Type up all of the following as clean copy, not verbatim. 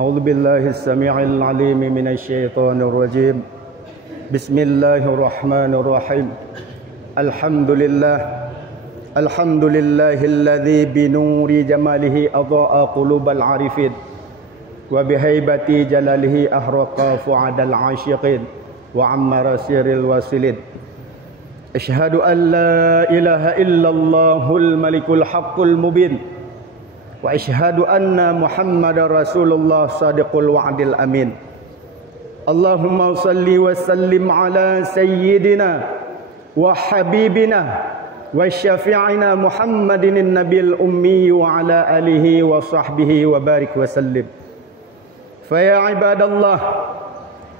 أعوذ بالله السميع العليم من الشيطان الرجيم بسم الله الرحمن الرحيم الحمد لله الذي بنور جماله أضاء قلوب العارفين وبهيبة جلاله أحرق فؤاد العاشقين وعمر سير الواصلين أشهد أن لا إله إلا الله الملك الحق المبين وأشهد أن محمد رسول الله صادق الوعد الأمين اللهم صل وسلم على سيدنا وحبيبنا وشفيعنا محمد النبي الأمي وعلى آله وصحبه وبارك وسلم فيا عباد الله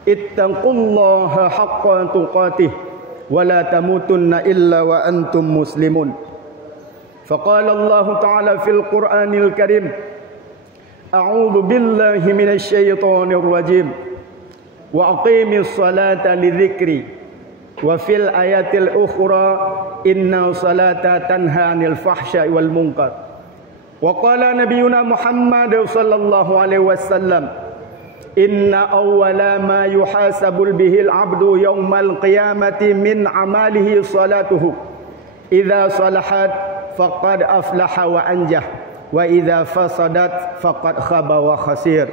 اتقوا الله حق تقاته ولا تموتن إلا وأنتم مسلمون فقال الله تعالى في القرآن الكريم أعوذ بالله من الشيطان الرجيم وأقيم الصلاة لذكري وفي الآيات الأخرى إن الصلاة تنهى عن الفحشاء والمنكر وقال نبينا محمد صلى الله عليه وسلم إن أول ما يحاسب به العبد يوم القيامة من عماله صلاته إذا صلحت faqad aflaha wa anjah wa idza fasadat faqad khaba wa khasir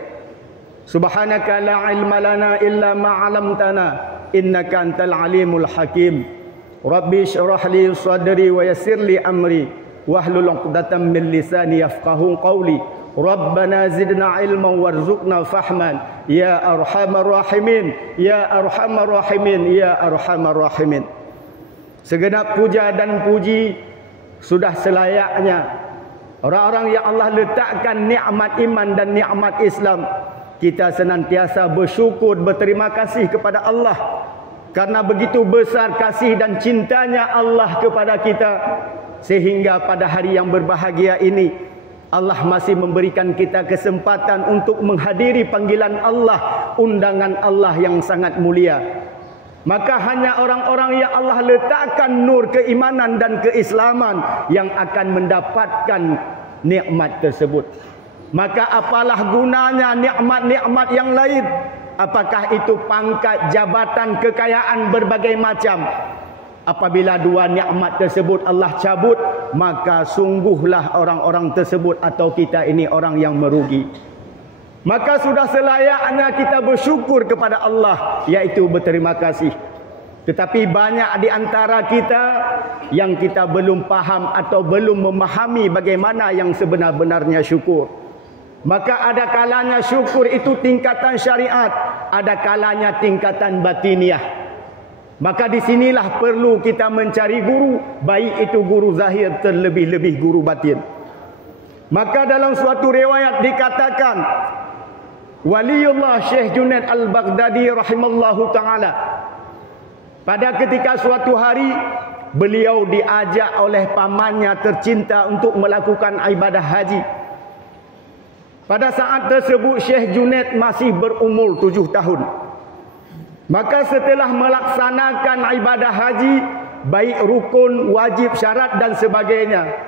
subhanaka la ilma lana illa ma 'allamtana innaka antal alimul hakim rabbi shrah li sadri wa yassir li amri wahlul 'uqdatam min lisani yafqahu qawli rabbana zidna ilman warzuqna fahman ya arhamar rahimin ya arhamar rahimin ya arhamar rahimin. Segenap puja dan puji sudah selayaknya orang-orang yang Allah letakkan nikmat iman dan nikmat Islam. Kita senantiasa bersyukur, berterima kasih kepada Allah karena begitu besar kasih dan cintanya Allah kepada kita, sehingga pada hari yang berbahagia ini Allah masih memberikan kita kesempatan untuk menghadiri panggilan Allah, undangan Allah yang sangat mulia. Maka hanya orang-orang yang Allah letakkan nur keimanan dan keislaman yang akan mendapatkan nikmat tersebut. Maka apalah gunanya nikmat-nikmat yang lain? Apakah itu pangkat, jabatan, kekayaan berbagai macam? Apabila dua nikmat tersebut Allah cabut, maka sungguhlah orang-orang tersebut atau kita ini orang yang merugi. Maka sudah selayaknya kita bersyukur kepada Allah, yaitu berterima kasih. Tetapi banyak di antara kita yang kita belum paham atau belum memahami bagaimana yang sebenar-benarnya syukur. Maka ada kalanya syukur itu tingkatan syariat, ada kalanya tingkatan batiniah. Maka disinilah perlu kita mencari guru, baik itu guru zahir terlebih-lebih guru batin. Maka dalam suatu riwayat dikatakan Waliullah Syekh Junaid Al-Baghdadi rahimallahu ta'ala, pada ketika suatu hari beliau diajak oleh pamannya tercinta untuk melakukan ibadah haji. Pada saat tersebut Syekh Junaid masih berumur 7 tahun. Maka setelah melaksanakan ibadah haji, baik rukun, wajib, syarat dan sebagainya,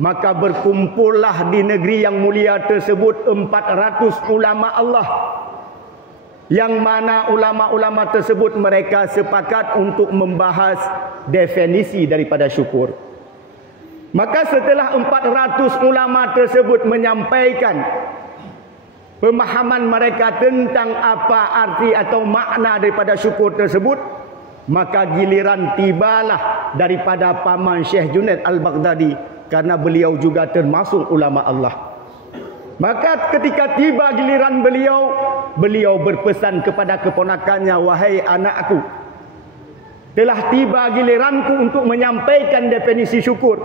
maka berkumpullah di negeri yang mulia tersebut 400 ulama Allah, yang mana ulama-ulama tersebut mereka sepakat untuk membahas definisi daripada syukur. Maka setelah 400 ulama tersebut menyampaikan pemahaman mereka tentang apa arti atau makna daripada syukur tersebut, maka giliran tibalah daripada paman Syekh Junaid Al-Baghdadi, karena beliau juga termasuk ulama Allah. Maka ketika tiba giliran beliau berpesan kepada keponakannya, wahai anakku, telah tiba giliranku untuk menyampaikan definisi syukur,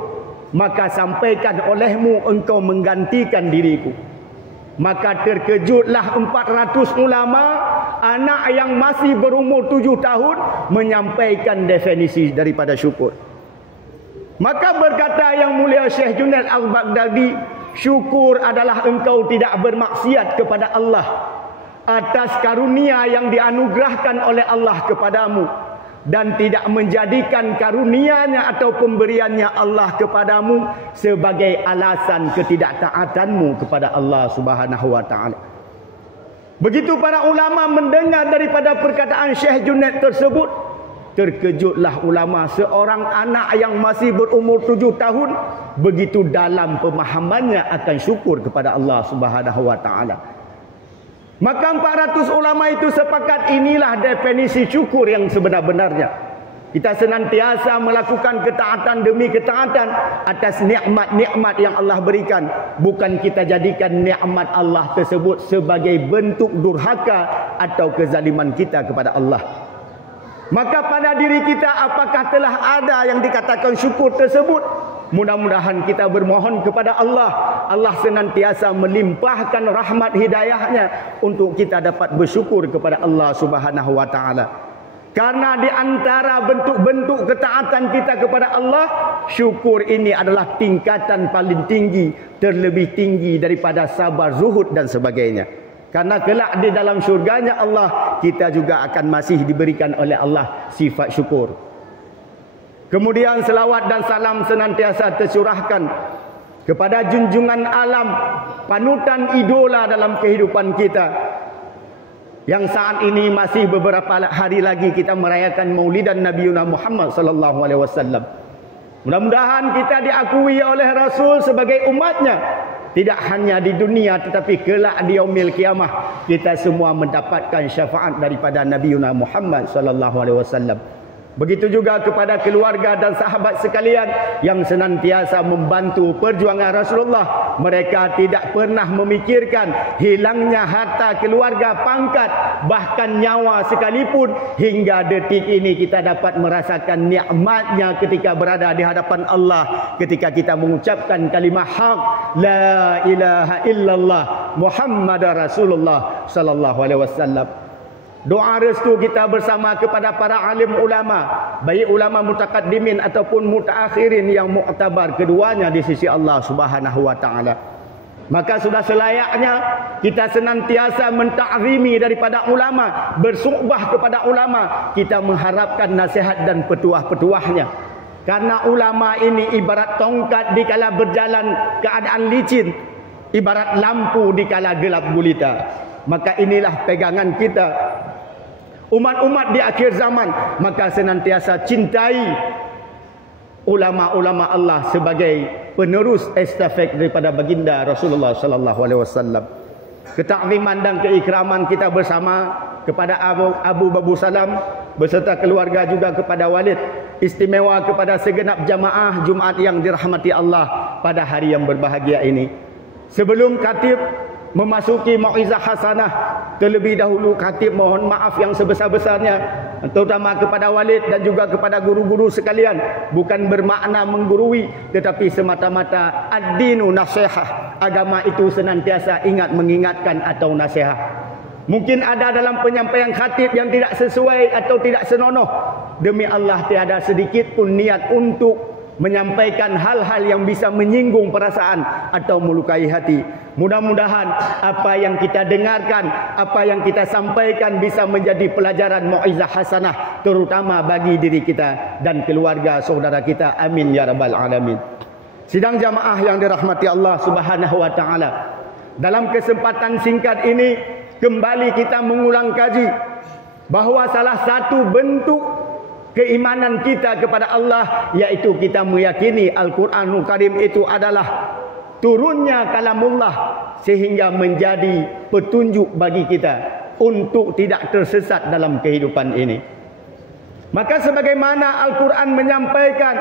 maka sampaikan olehmu engkau menggantikan diriku. Maka terkejutlah 400 ulama anak yang masih berumur 7 tahun menyampaikan definisi daripada syukur. Maka berkata yang mulia Syekh Junaid Al-Baghdadi, syukur adalah engkau tidak bermaksiat kepada Allah atas karunia yang dianugerahkan oleh Allah kepadamu, dan tidak menjadikan karunia-Nya atau pemberiannya Allah kepadamu sebagai alasan ketidaktaatanmu kepada Allah Subhanahu wa taala. Begitu para ulama mendengar daripada perkataan Syekh Junaid tersebut, terkejutlah ulama, seorang anak yang masih berumur 7 tahun begitu dalam pemahamannya akan syukur kepada Allah Subhanahu wa taala. Maka 400 ulama itu sepakat, inilah definisi syukur yang sebenar-benarnya. Kita senantiasa melakukan ketaatan demi ketaatan atas nikmat-nikmat yang Allah berikan. Bukan kita jadikan nikmat Allah tersebut sebagai bentuk durhaka atau kezaliman kita kepada Allah. Maka pada diri kita, apakah telah ada yang dikatakan syukur tersebut? Mudah-mudahan kita bermohon kepada Allah, Allah senantiasa melimpahkan rahmat hidayahnya untuk kita dapat bersyukur kepada Allah Subhanahu wa taala. Karena di antara bentuk-bentuk ketaatan kita kepada Allah, syukur ini adalah tingkatan paling tinggi, terlebih tinggi daripada sabar, zuhud dan sebagainya. Karena kelak di dalam syurganya Allah, kita juga akan masih diberikan oleh Allah sifat syukur. Kemudian selawat dan salam senantiasa tercurahkan kepada junjungan alam, panutan idola dalam kehidupan kita, yang saat ini masih beberapa hari lagi kita merayakan Maulidan Nabi Muhammad sallallahu alaihi wasallam. Mudah-mudahan kita diakui oleh Rasul sebagai umatnya, tidak hanya di dunia tetapi kelak di yaumil kiamah kita semua mendapatkan syafaat daripada Nabi Muhammad sallallahu alaihi wasallam. Begitu juga kepada keluarga dan sahabat sekalian yang senantiasa membantu perjuangan Rasulullah. Mereka tidak pernah memikirkan hilangnya harta, keluarga, pangkat, bahkan nyawa sekalipun. Hingga detik ini kita dapat merasakan nikmatnya ketika berada di hadapan Allah, ketika kita mengucapkan kalimah haq, la ilaha illallah Muhammadar Rasulullah sallallahu alaihi wasallam. Doa restu kita bersama kepada para alim ulama, baik ulama mutaqaddimin ataupun mutaakhirin yang muktabar keduanya di sisi Allah Subhanahu wa taala. Maka sudah selayaknya kita senantiasa mentakzimi daripada ulama, bersuhbah kepada ulama, kita mengharapkan nasihat dan petuah-petuahnya. Karena ulama ini ibarat tongkat dikala berjalan keadaan licin, ibarat lampu dikala gelap gulita. Maka inilah pegangan kita umat-umat di akhir zaman. Maka senantiasa cintai ulama-ulama Allah sebagai penerus estafet daripada baginda Rasulullah sallallahu alaihi wasallam. Ketakziman dan keikraman kita bersama kepada Abu Babu Salam beserta keluarga, juga kepada Walid, istimewa kepada segenap jamaah Jumaat yang dirahmati Allah pada hari yang berbahagia ini. Sebelum khatib memasuki mauizah hasanah, terlebih dahulu khatib mohon maaf yang sebesar-besarnya, terutama kepada Walid dan juga kepada guru-guru sekalian. Bukan bermakna menggurui, tetapi semata-mata ad-dinu nasihah, agama itu senantiasa ingat mengingatkan atau nasihat. Mungkin ada dalam penyampaian khatib yang tidak sesuai atau tidak senonoh. Demi Allah, tiada sedikit pun niat untuk menyampaikan hal-hal yang bisa menyinggung perasaan atau melukai hati. Mudah-mudahan apa yang kita dengarkan, apa yang kita sampaikan bisa menjadi pelajaran mauizah hasanah, terutama bagi diri kita dan keluarga saudara kita. Amin ya rabbal alamin. Sidang jamaah yang dirahmati Allah Subhanahu wa taala, dalam kesempatan singkat ini kembali kita mengulang kaji bahawa salah satu bentuk keimanan kita kepada Allah yaitu kita meyakini Al-Quranul Karim itu adalah turunnya kalamullah, sehingga menjadi petunjuk bagi kita untuk tidak tersesat dalam kehidupan ini. Maka sebagaimana Al-Quran menyampaikan,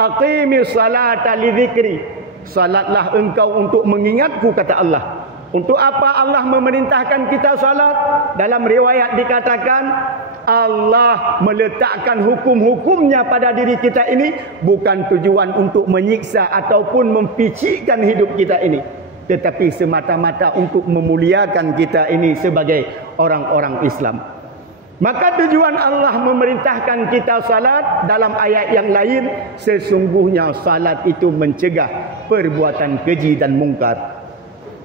aqimis salata lidzikri, salatlah engkau untuk mengingatku, kata Allah. Untuk apa Allah memerintahkan kita salat? Dalam riwayat dikatakan Allah meletakkan hukum-hukumnya pada diri kita ini bukan tujuan untuk menyiksa ataupun mempicikkan hidup kita ini, tetapi semata-mata untuk memuliakan kita ini sebagai orang-orang Islam. Maka tujuan Allah memerintahkan kita salat dalam ayat yang lain, sesungguhnya salat itu mencegah perbuatan keji dan mungkar.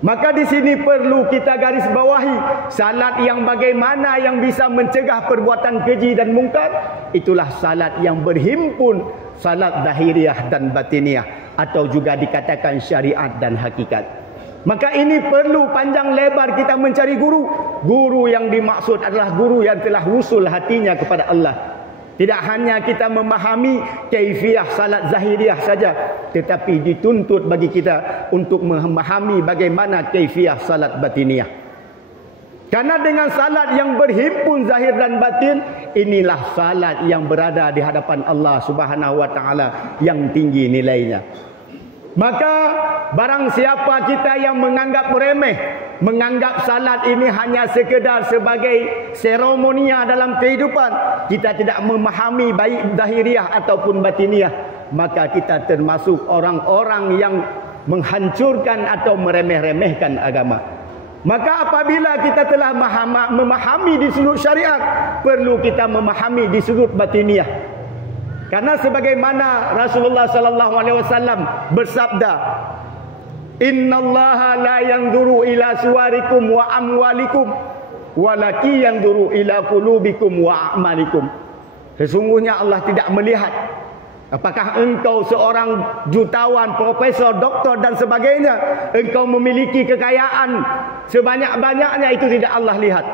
Maka di sini perlu kita garis bawahi, salat yang bagaimana yang bisa mencegah perbuatan keji dan mungkar, itulah salat yang berhimpun salat zahiriyah dan batiniah, atau juga dikatakan syariat dan hakikat. Maka ini perlu panjang lebar kita mencari guru. Guru yang dimaksud adalah guru yang telah wusul hatinya kepada Allah. Tidak hanya kita memahami kaifiah salat zahiriyah saja, tetapi dituntut bagi kita untuk memahami bagaimana kaifiah salat batiniah. Karena dengan salat yang berhimpun zahir dan batin, inilah salat yang berada di hadapan Allah Subhanahu wa taala yang tinggi nilainya. Maka barang siapa kita yang menganggap remeh, menganggap salat ini hanya sekedar sebagai seremonia dalam kehidupan, kita tidak memahami baik zahiriah ataupun batiniah, maka kita termasuk orang-orang yang menghancurkan atau meremeh-remehkan agama. Maka apabila kita telah memahami di sudut syariat, perlu kita memahami di sudut batiniah. Karena sebagaimana Rasulullah sallallahu alaihi wasallam bersabda, "Innallaha la yanzuru ila suwarikum wa amwalikum, walaki yanzuru ila qulubikum wa a'malikum." Sesungguhnya Allah tidak melihat apakah engkau seorang jutawan, profesor, doktor dan sebagainya, engkau memiliki kekayaan sebanyak-banyaknya, itu tidak Allah lihat.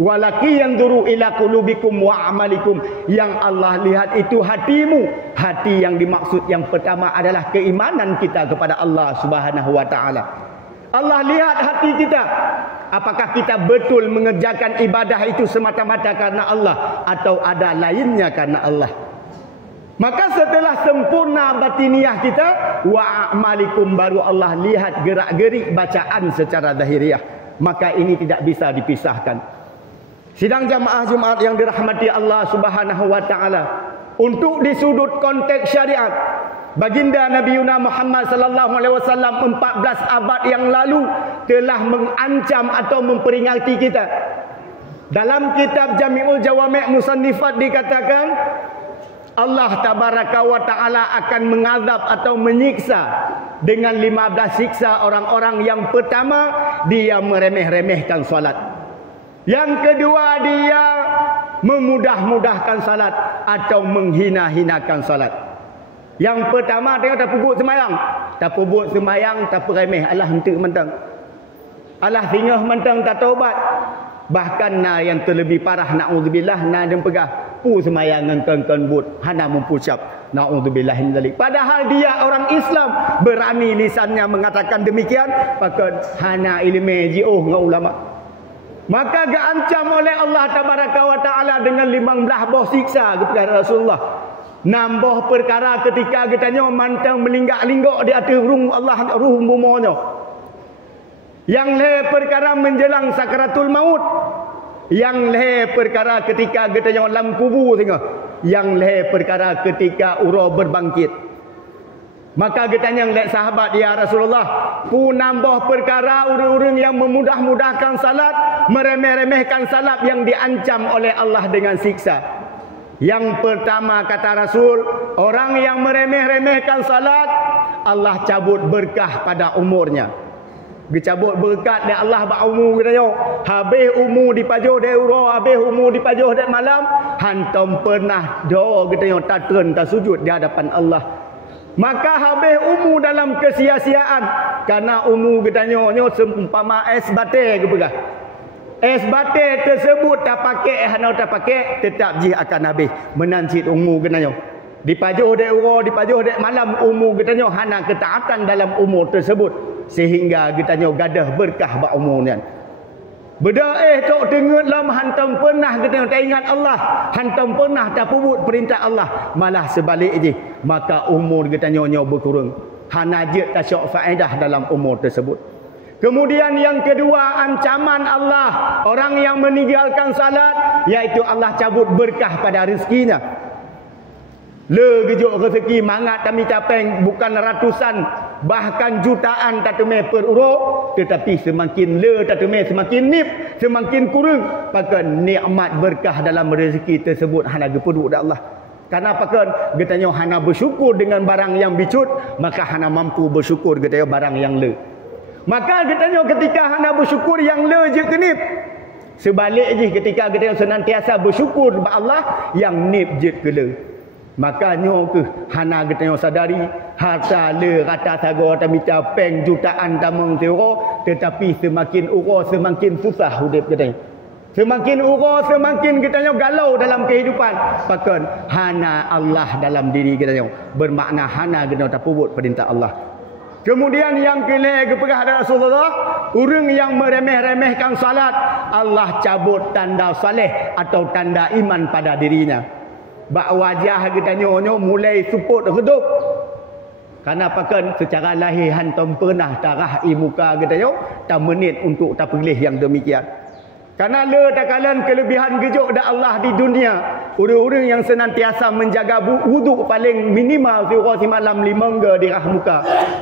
Walaki yanzuru ila qulubikum wa amalikum, yang Allah lihat itu hatimu. Hati yang dimaksud yang pertama adalah keimanan kita kepada Allah Subhanahu wa taala. Allah lihat hati kita. Apakah kita betul mengerjakan ibadah itu semata-mata karena Allah atau ada lainnya karena Allah. Maka setelah sempurna batiniah kita, wa amalikum, baru Allah lihat gerak-gerik bacaan secara zahiriah. Maka ini tidak bisa dipisahkan. Sidang jamaah Jumaat yang dirahmati Allah Subhanahu wa taala, untuk di sudut konteks syariat, baginda Nabi Muhammad sallallahu alaihi wasallam 14 abad yang lalu telah mengancam atau memperingati kita. Dalam kitab Jami'ul Jawami' Musannifat dikatakan, Allah tabaraka wa taala akan mengazab atau menyiksa dengan 15 siksa orang-orang. Yang pertama, dia meremeh-remehkan salat. Yang kedua, dia memudah-mudahkan salat atau menghina-hinakan salat. Yang pertama, tengok tak pubut semayang. Tak pubut semayang, tak remeh. Allah hentik mentang. Allah tinggal mentang tak taubat. Bahkan yang terlebih parah, na'udzubillah, yang pegah pu semayang ngengkeng but hana mempucap na'udzubillah min dzalik. Padahal dia orang Islam, berani lisannya mengatakan demikian, pakai hana ilmu ji'uh dengan ulama. Maka diancam oleh Allah tabaraka wa taala dengan 15 boh siksa kepada Rasulullah. Nambah perkara ketika katanya mantang melinggak-linggok di atas ruh Allah, ruh bumonya. Yang le perkara menjelang sakaratul maut. Yang le perkara ketika katanya dalam kubur tengah. Yang le perkara ketika urah berbangkit. Maka katanya oleh sahabat, ya Rasulullah, ku nambah perkara orang-orang yang memudah-mudahkan salat, meremeh-remehkan salat, yang diancam oleh Allah dengan siksa. Yang pertama kata Rasul, orang yang meremeh-remehkan salat, Allah cabut berkah pada umurnya. Dicabut berkat dari Allah bak umur katanya. Habis umur dipajuh dari urang, habis umur dipajuh dari malam, hantam pernah doa katanya tak turun tak sujud di hadapan Allah. Maka habis umur dalam kesia-siaan. Karena umur katanya seumpama es batir ke pegah. Es batir tersebut tak pakai, hana tak pakai, tetap jih akan habis. Menancit umur katanya. Dipajuh dek urang, dipajuh dek malam, umur katanya hana ketaatan dalam umur tersebut. Sehingga katanya gadah berkah bak umurnya. Beda tok dengar lam hantam pernah kita tak ingat Allah, hantam pernah tak pubut perintah Allah, malah sebalik je. Maka umur kita nyonya berkurang. Hanajat tak syok faedah dalam umur tersebut. Kemudian yang kedua, ancaman Allah orang yang meninggalkan salat, iaitu Allah cabut berkah pada rezekinya. Le gejuk rezeki mangat kami tapeng bukan ratusan bahkan jutaan tateme per uruk, tetapi semakin le tateme semakin nip, semakin kurang, maka nikmat berkah dalam rezeki tersebut hana gepeduk dak Allah. Karena apakah getanya hana bersyukur dengan barang yang bicut, maka hana mampu bersyukur getanya barang yang le. Maka getanya ketika hana bersyukur yang le je kenip, sebalik je ketika getanya senantiasa bersyukur kepada Allah yang nip je ke le. Makanya ke hana getanya sadari harta le rata sago tamita peng jutaan tamang teoro, tetapi semakin uro semakin susah hidup getanya. Semakin uro semakin getanya galau dalam kehidupan. Bahkan hana Allah dalam diri getanya, bermakna hana getanya tapubut perintah Allah. Kemudian yang kelih kepada Rasulullah, orang yang meremeh-remehkan salat, Allah cabut tanda saleh atau tanda iman pada dirinya. Bak wajah kita nyonya mulai suput redup. Karena pakan secara lahir hantam pernah tarah muka kita nyo tak menit untuk tak pilih yang demikian. Karena le takalan kelebihan gejuk dak Allah di dunia. Orang-orang yang senantiasa menjaga wuduk paling minimal fi malam 5 ke di rah muka,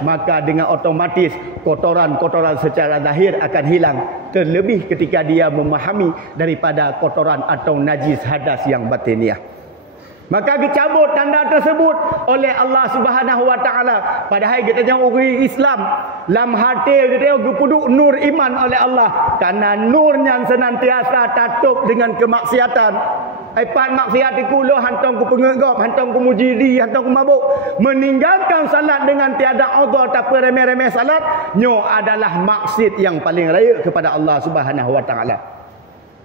maka dengan otomatis kotoran-kotoran secara zahir akan hilang. Terlebih ketika dia memahami daripada kotoran atau najis hadas yang batiniah. Maka dicabut tanda tersebut oleh Allah Subhanahu wa taala. Padahal kita jangan orang Islam lam hati kita gepuduk nur iman oleh Allah, karena nurnya senantiasa tatup dengan kemaksiatan. Aipat maksiat iku lo hantong ku pengegop, hantong ku mujidi, hantong ku mabuk, meninggalkan salat dengan tiada uzur tak remeh-remeh salat, nyo adalah maksud yang paling raya kepada Allah Subhanahu wa taala.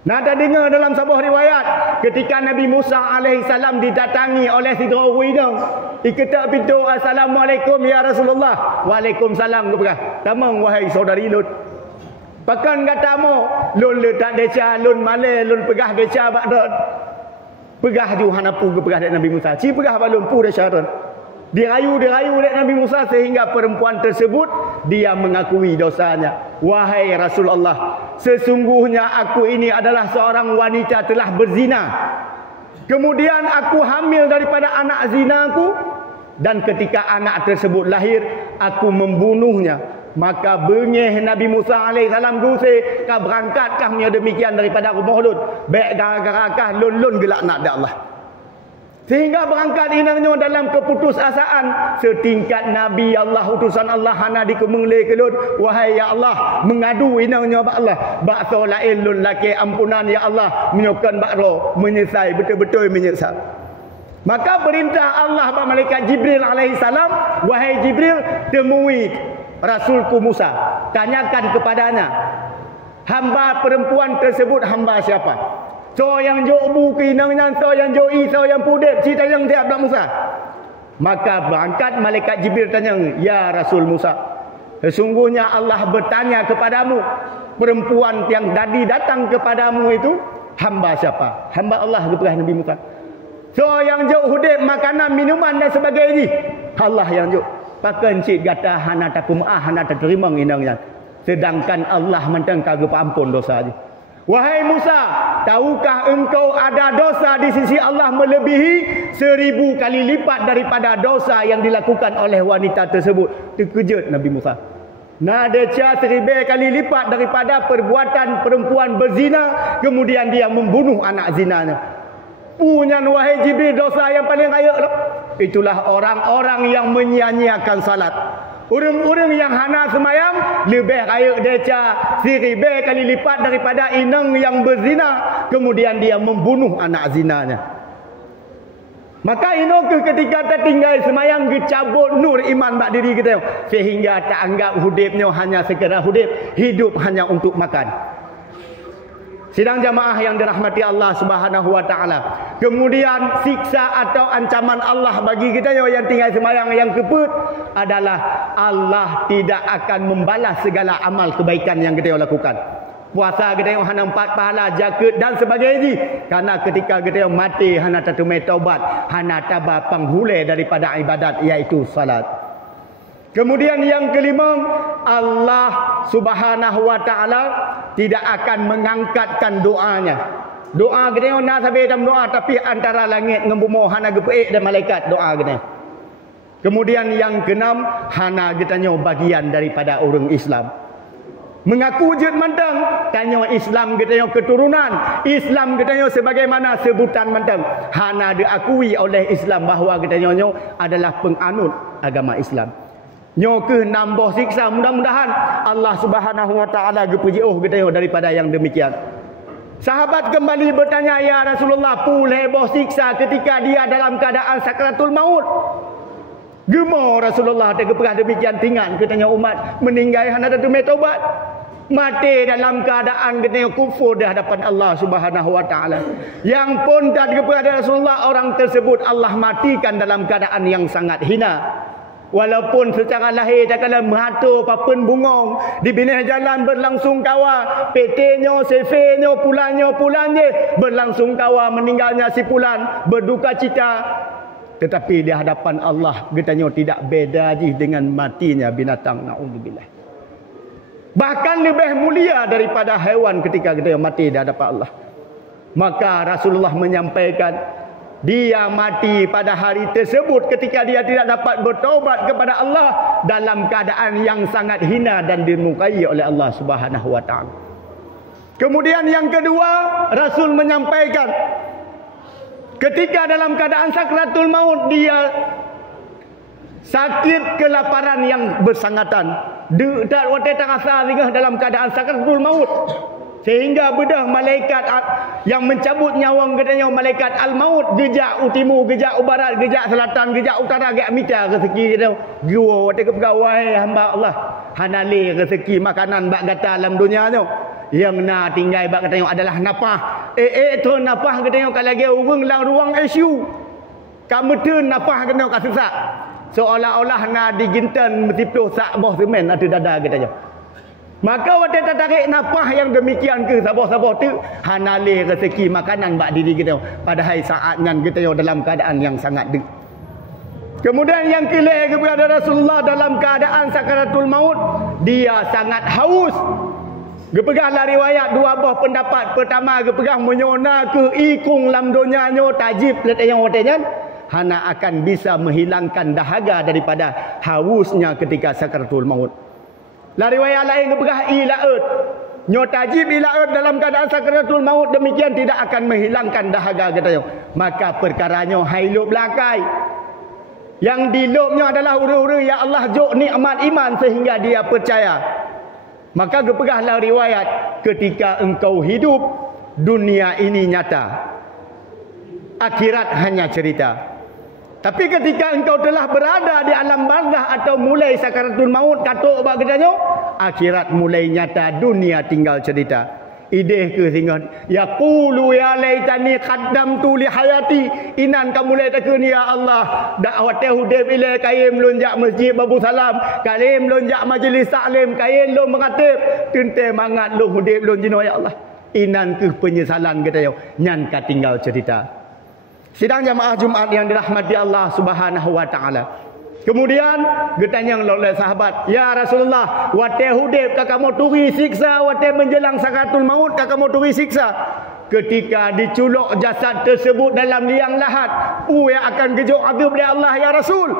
Nah, ada dengar dalam sebuah riwayat ketika Nabi Musa alaihissalam didatangi oleh si Drawidang, iketak pintu, Assalamualaikum ya Rasulullah. Waalaikumsalam kepada tamang wahai saudari Lut. Pakan katamu lun letak deca, lun male, lun pegah deca bakdot. Pegah ju hanapu kepegah Nabi Musa. Ci pegah balun pu deca ron. Dirayu dek Nabi Musa sehingga perempuan tersebut dia mengakui dosanya. Wahai Rasulullah, sesungguhnya aku ini adalah seorang wanita telah berzina. Kemudian aku hamil daripada anak zinaku, dan ketika anak tersebut lahir aku membunuhnya. Maka bengih Nabi Musa alaihissalam guse ka berangkatkah nya demikian daripada rumah Lut. Baik gara-gara kah lun gelak nak dak Allah. Sehingga berangkat inangnya dalam keputusasaan setingkat Nabi Allah utusan Allah hana dikemengle ke Lut. Wahai ya Allah, mengadu inangnya ba Allah. Bakso lain lun laki ampunan ya Allah, menyokan bakro menyesal betul-betul menyesal. Maka perintah Allah ba malaikat Jibril alaihi salam, wahai Jibril, temui Rasulku Musa, tanyakan kepadanya hamba perempuan tersebut hamba siapa? So yang jobu kinangnya, so yang joi, so yang pudep, cita yang tiap dak Musa. Maka berangkat malaikat Jibril tanya, ya Rasul Musa, sesungguhnya Allah bertanya kepadamu, perempuan yang tadi datang kepadamu itu hamba siapa? Hamba Allah kepada Nabi Musa. So yang jauh hudep makanan, minuman dan sebagainya, Allah yang jauh. Pakan cik gata hana takumah, hana terima inangnya. Sedangkan Allah mentang kagak ampun dosa aja. Wahai Musa, tahukah engkau ada dosa di sisi Allah melebihi 1000 kali lipat daripada dosa yang dilakukan oleh wanita tersebut? Terkejut Nabi Musa. Nah, deca 1000 kali lipat daripada perbuatan perempuan berzina, kemudian dia membunuh anak zinanya. Punya wahai Jibril dosa yang paling raya. Itulah orang-orang yang menyia-nyiakan salat. Orang-orang yang hana semayang lebih raya deca 1000 kali lipat daripada inang yang berzina, kemudian dia membunuh anak zinanya. Maka ino ketika tertinggal semayang dicabut nur iman bak diri kita, sehingga tak anggap hidupnya hanya sekadar hidup hanya untuk makan. Sidang jamaah yang dirahmati Allah Subhanahu wa taala. Kemudian siksa atau ancaman Allah bagi kita yang tinggal semayang yang keput adalah Allah tidak akan membalas segala amal kebaikan yang kita lakukan. Puasa kita yang hana 4 pahala, zakat dan sebagainya. Karena ketika kita mati hana tatumai taubat, hana tabah penghulai daripada ibadat, iaitu salat. Kemudian yang kelima, Allah Subhanahu wa taala tidak akan mengangkatkan doanya. Doa kita nak sampai dalam doa, tapi antara langit dengan bumi hana gepeik dan malaikat doa kita. Kemudian yang keenam, hana getanya bagian daripada orang Islam. Mengaku je mantang, tanya Islam getanya keturunan, Islam getanya sebagaimana sebutan mantang. Hana diakui oleh Islam bahawa getanya adalah penganut agama Islam. Nyo ke nambah siksa, mudah-mudahan Allah Subhanahu wa taala gepuji getanya daripada yang demikian. Sahabat kembali bertanya, ya Rasulullah, pulih boh siksa ketika dia dalam keadaan sakratul maut. Gemar Rasulullah tergeperah demikian tinggal katanya umat meninggal hana tak tobat, mati dalam keadaan katanya kufur di hadapan Allah Subhanahu wa taala. Yang pun tak tergeperah Rasulullah, orang tersebut Allah matikan dalam keadaan yang sangat hina. Walaupun secara lahir tak kala merata papen bungong di binah jalan berlangsung kawa, PT-nya, CV-nya, pulannya berlangsung kawa, meninggalnya si pulan berduka cita. Tetapi di hadapan Allah getanya tidak beda lagi dengan matinya binatang, naudzubillah. Bahkan lebih mulia daripada haiwan ketika getanya mati di hadapan Allah. Maka Rasulullah menyampaikan, dia mati pada hari tersebut ketika dia tidak dapat bertaubat kepada Allah dalam keadaan yang sangat hina dan dimurkai oleh Allah Subhanahu wa taala. Kemudian yang kedua, Rasul menyampaikan ketika dalam keadaan sakratul maut dia sakit kelaparan yang bersangatan. Tak waktu terasa dalam keadaan sakratul maut. Sehingga bedah malaikat yang mencabut nyawa katanya malaikat al-maut gejak utimu, gejak barat, gejak selatan, gejak utara, gejak mita rezeki kita. Gua waktu kepegawai hamba Allah. Hanali rezeki makanan bak gata dalam dunia tu. Yang nak tinggal bak katanya adalah napah. Tu napah katanya kalau lagi urang lang ruang ICU. Kamu tu napah katanya kat sesak. Seolah-olah nak digintan metipuh sak boh semen ada dada katanya. Maka waktu tak tarik napah yang demikian ke sabah-sabah tu hanali rezeki makanan bak diri kita pada hari saat nan kita dalam keadaan yang sangat dek. Kemudian yang kelih kepada Rasulullah dalam keadaan sakaratul maut, dia sangat haus. Gepegahlah riwayat dua buah pendapat. Pertama gepegah menyona ke ikung lam donyanya tajib letak yang watenya hana akan bisa menghilangkan dahaga daripada hausnya ketika sakaratul maut. La riwayat lain gepegah ilaut. Nyo tajib ilaut dalam keadaan sakratul maut demikian tidak akan menghilangkan dahaga katanya. Maka perkaranya hailub lakai. Yang dilubnya adalah uru-uru ya Allah jok nikmat iman sehingga dia percaya. Maka gepegahlah riwayat ketika engkau hidup dunia ini nyata. Akhirat hanya cerita. Tapi ketika engkau telah berada di alam barzah atau mulai sakaratul maut katuk bak katanya, akhirat mulai nyata, dunia tinggal cerita. Ideh ke sehingga yaqulu ya laitani qaddamtu li hayati, inan kamu mulai takun ya Allah dak hotel hudib ile kaim lonjak masjid Babu Salam, kaim lonjak majlis taklim, kaim lo mengatib tente mangat lo hudib lo jino ya Allah. Inan ke penyesalan katanya, nyan ka tinggal cerita. Sidang jamaah Jumaat yang dirahmati Allah Subhanahu wa taala. Kemudian getanya oleh sahabat, "Ya Rasulullah, wate hudib ka kamu turi siksa, wate menjelang sakaratul maut ka kamu turi siksa." Ketika diculuk jasad tersebut dalam liang lahat, yang akan gejuk azab oleh Allah ya Rasul.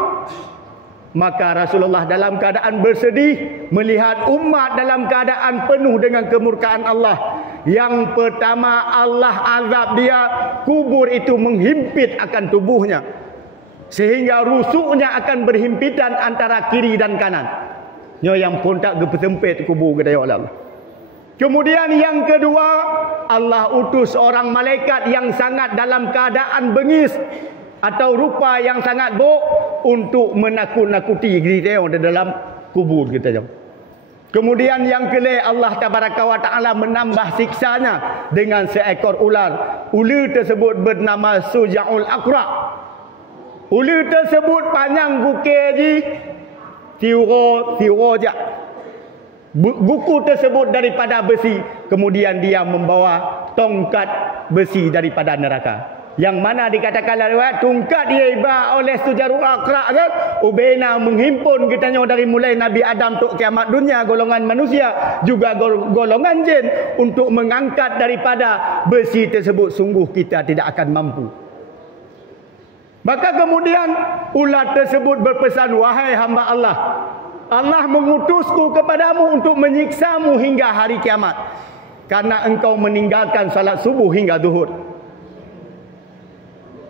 Maka Rasulullah dalam keadaan bersedih melihat umat dalam keadaan penuh dengan kemurkaan Allah. Yang pertama Allah azab dia, kubur itu menghimpit akan tubuhnya. Sehingga rusuknya akan berhimpitan antara kiri dan kanan. Yang pun tak sempit kubur kata Allah. Kemudian yang kedua, Allah utus orang malaikat yang sangat dalam keadaan bengis atau rupa yang sangat buruk untuk menakut-nakuti dia di dalam kubur kita. Kemudian yang kelih Allah tabaraka wa taala menambah siksanya dengan seekor ular. Ular tersebut bernama Sujaul Aqra. Ular tersebut panjang bukir ji tiuro je. Buku tersebut daripada besi. Kemudian dia membawa tongkat besi daripada neraka. Yang mana dikatakan riwayat tongkat dia iba oleh Sujarul Aqra kan, ubena menghimpun kitanya dari mulai Nabi Adam untuk kiamat dunia, golongan manusia juga golongan jin untuk mengangkat daripada besi tersebut. Sungguh kita tidak akan mampu. Maka kemudian ular tersebut berpesan, wahai hamba Allah, Allah mengutusku kepadamu untuk menyiksamu hingga hari kiamat, karena engkau meninggalkan salat subuh hingga zuhur.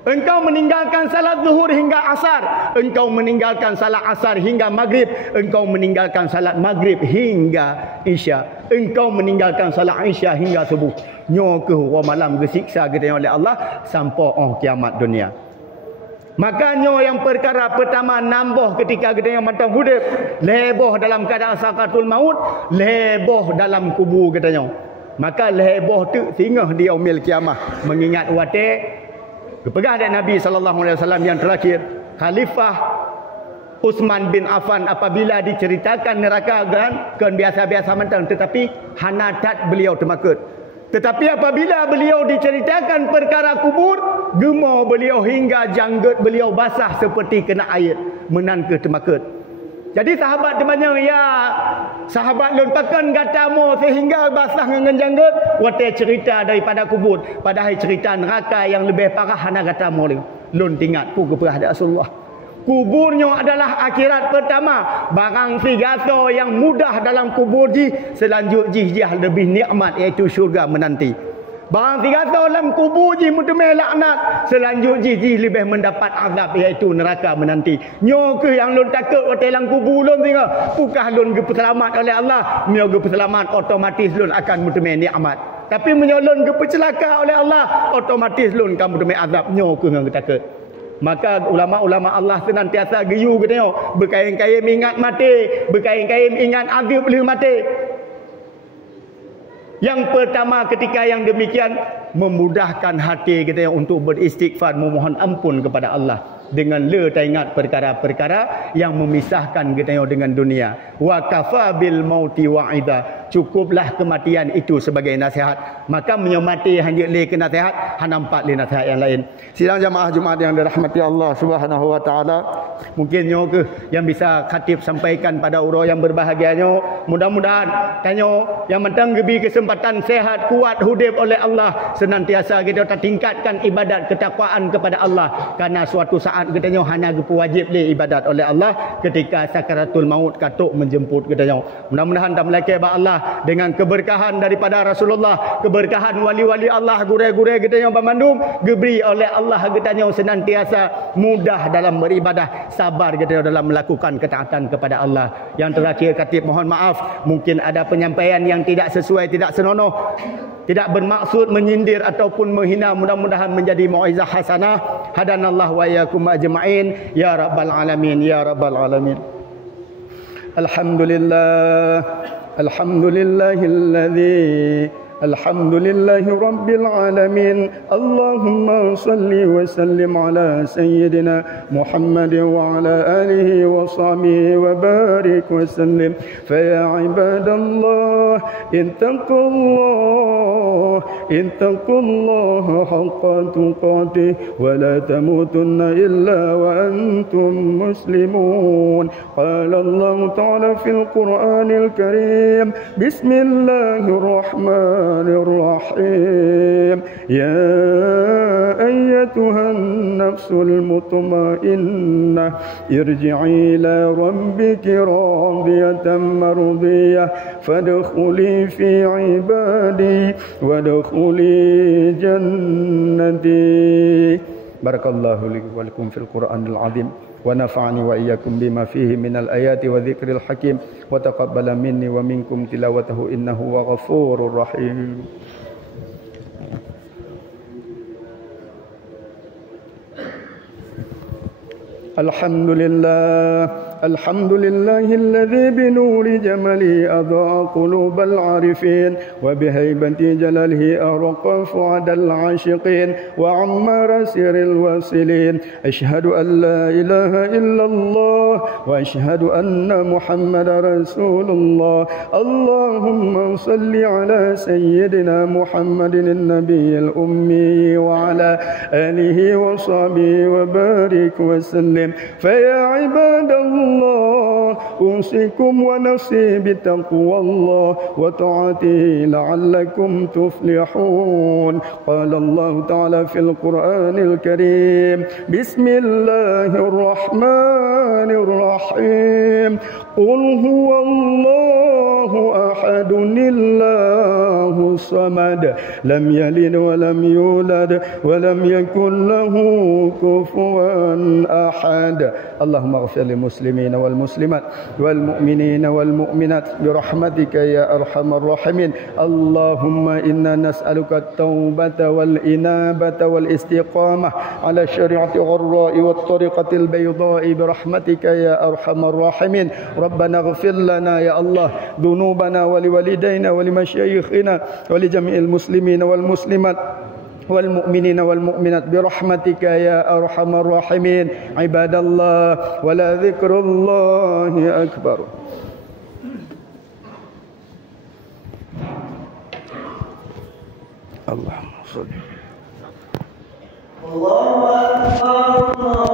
Engkau meninggalkan salat zuhur hingga asar, engkau meninggalkan salat asar hingga maghrib, engkau meninggalkan salat maghrib hingga isya, engkau meninggalkan salat isya hingga subuh. Nyo ke malam gesiksa kita oleh Allah sampai kiamat dunia. Makanya yang perkara pertama nambah ketika kita yang matang hidup, leboh dalam keadaan sakaratul maut, leboh dalam kubur katanya. Maka leboh tu singgah di yaumil kiamah, mengingat wate pegang dari Nabi SAW yang terakhir, Khalifah Uthman bin Affan apabila diceritakan neraka kan biasa-biasa mentang, tetapi hanatat beliau termakut. Tetapi apabila beliau diceritakan perkara kubur, gemar beliau hingga janggut beliau basah seperti kena air, menangka termakut. Jadi sahabat temannya, ya sahabat lun pakan gatamu sehingga basah dengan janggut, wate cerita daripada kubur, padahal cerita neraka yang lebih parah hana gatamu lun tingat ku kepada Rasulullah. Kuburnya adalah akhirat pertama. Barang figaso yang mudah dalam kubur ji, selanjutnya lebih nikmat, iaitu syurga menanti. Barang figaso dalam kubur ji mutemel laknat, selanjutnya lebih mendapat azab, iaitu neraka menanti. Nyo ke yang lun takut waktu dalam kubur lun tengok, pukah lun geselamat oleh Allah, nyo geselamat otomatis lun akan mutemel nikmat. Tapi menyolon kepecelaka oleh Allah, otomatis lun kamu mutemel azab. Nyo ke yang takut. Maka ulama-ulama Allah senantiasa geyu ke tengok, berkain-kain ingat mati, berkain-kain ingat azab boleh mati. Yang pertama ketika yang demikian, memudahkan hati kita untuk beristighfar, memohon ampun kepada Allah dengan teringat perkara-perkara yang memisahkan kita dengan dunia. Wa kafa bil mauti wa'ida, cukuplah kematian itu sebagai nasihat. Maka menyemati hanya le ke nasihat, nampak le nasihat yang lain. Sidang jamaah Jumaat yang dirahmati Allah Subhanahu wa taala, mungkin nyo ke yang bisa khatib sampaikan pada urau yang berbahagianya. Mudah-mudahan tanyo yang mentang gebi kesempatan sehat kuat hidup oleh Allah, senantiasa kita tingkatkan ibadat ketakwaan kepada Allah, karena suatu saat kita hanya wajib le ibadat oleh Allah ketika sakaratul maut katuk menjemput kita. Mudah-mudahan tak melaki Allah dengan keberkahan daripada Rasulullah, keberkahan wali-wali Allah, gure-gure kita yang bermandum diberi oleh Allah kita yang senantiasa mudah dalam beribadah, sabar kita dalam melakukan ketaatan kepada Allah. Yang terakhir khatib mohon maaf, mungkin ada penyampaian yang tidak sesuai, tidak senonoh, tidak bermaksud menyindir ataupun menghina, mudah-mudahan menjadi mauizah hasanah. Hadanallahu wa iyyakum ajma'in ya rabbal alamin ya rabbal alamin. Alhamdulillah, alhamdulillahilladzi الحمد لله رب العالمين. اللهم صل وسلم على سيدنا محمد وعلى آله وصحبه وبارك وسلم. فيا عباد الله اتقوا الله حق تقاته ولا تموتن إلا وأنتم مسلمون. قال الله تعالى في القرآن الكريم: بسم الله الرحمن الرحيم. يا أيتها النفس المطمئنة ارجعي إلى ربك راضية مرضية فادخلي في عبادي وادخلي جنتي. بارك الله لي ولكم في القرآن العظيم ونفعني وإياكم بما فيه من الآيات وذكر الحكيم وتقبل مني ومنكم تلاوته إنه هو غفور رحيم. الحمد لله الذي بنور جمله أضاء قلوب العارفين وبهيبة جلاله أرق فؤاد العاشقين وعمر سير الواصلين. أشهد أن لا إله إلا الله وأشهد أن محمد رسول الله. اللهم صل على سيدنا محمد النبي الأمي وعلى آله وصحبه وبارك وسلم. الكريم. فيا عباد الله أوصيكم ونفسي بتقوى الله وطاعته لعلكم تفلحون. قال الله تعالى في القرآن الكريم: بسم الله الرحمن الرحيم. قل هو الله أحد الله الصمد لم يلد ولم يولد ولم يكن له كفوا أحد. اللهم اغفر للمسلمين والمسلمات والمؤمنين والمؤمنات برحمتك يا أرحم الراحمين. اللهم إنا نسألك التوبة والإنابة والاستقامة على الشريعة الغراء والطريقة البيضاء برحمتك يا أرحم الراحمين. ربنا اغفر لنا يا الله ذنوبنا ولوالدينا ولمشايخنا ولجميع المسلمين والمسلمات والمؤمنين والمؤمنات برحمتك يا أرحم الراحمين. عباد الله، ولا ذكر الله أكبر. اللهم صل. الله أكبر.